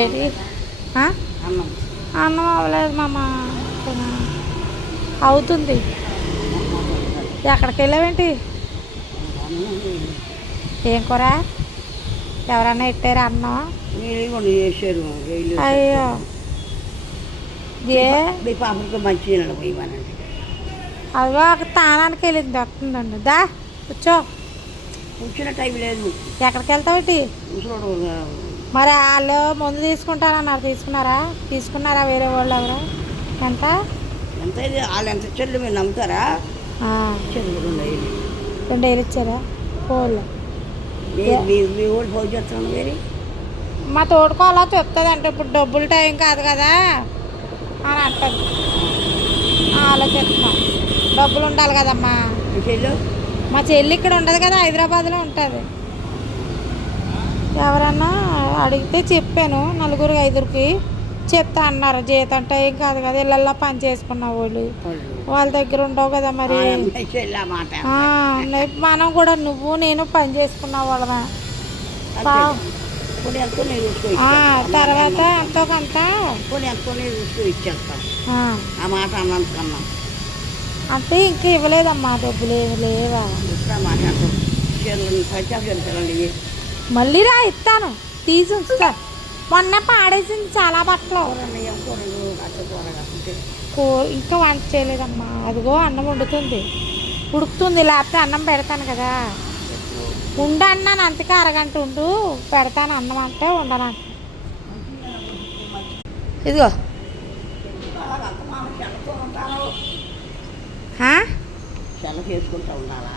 ఏంటి అన్నం అవ్వలేదు మామ అవుతుంది. ఎక్కడికి వెళ్ళావేంటి? ఏం కూర? ఎవరన్నా ఇట్టారా అన్నం? అయ్యో ఏ పాపతో మంచి పోయివానండి. అదిగో ఒక తానానికి వెళ్ళింది, వస్తుందండి. దా కూర్చో. కూర్చున్న టైం లేదు. ఎక్కడికి వెళ్తావేటి? మరి వాళ్ళు ముందు తీసుకుంటారన్నారు, తీసుకున్నారా వేరే వాళ్ళు ఎవరు? ఎంత ఎంత వాళ్ళు ఎంత చెల్లు మీరు నమ్ముతారా? 2,000 ఇచ్చారా కోళ్ళు? మీ ఊళ్ళు ఫోన్ చేస్తాను వేరే మా తోడుకోవాలో చెప్తుంది అంటే ఇప్పుడు డబ్బులు టైం కాదు కదా అని అంటుంది. ఆలోచిస్తున్నాం, డబ్బులు ఉండాలి కదమ్మా. మా చెల్లి ఇక్కడ ఉండదు కదా, హైదరాబాద్లో ఉంటుంది. ఎవరన్నా అడిగితే చెప్పాను, 4-5కి చెప్తా అన్నారు. జీతం టైం కాదు కదా, ఇళ్ళల్లో పని చేసుకున్న వాళ్ళు వాళ్ళ దగ్గర ఉండవు కదా. మరి మనం కూడా నువ్వు నేను పని చేసుకున్న వాళ్ళమే. తర్వాత ఎంతో కొంత అంటే ఇంకా ఇవ్వలేదమ్మా, డబ్బులు ఏమి లేవా? మళ్ళీ రా, ఇస్తాను, తీసి ఉంచుతా. మొన్న పాడేసింది చాలా బట్టలు. ఇంకా వంట చేయలేదమ్మా. అదిగో అన్నం వండుతుంది, ఉడుకుతుంది. లేకపోతే అన్నం పెడతాను కదా. ఉండు అన్నాను, అంతకే అరగంట ఉండు పెడతాను అన్నం అంటే ఉండను. ఇదిగో చేసుకుంటా ఉండాలా?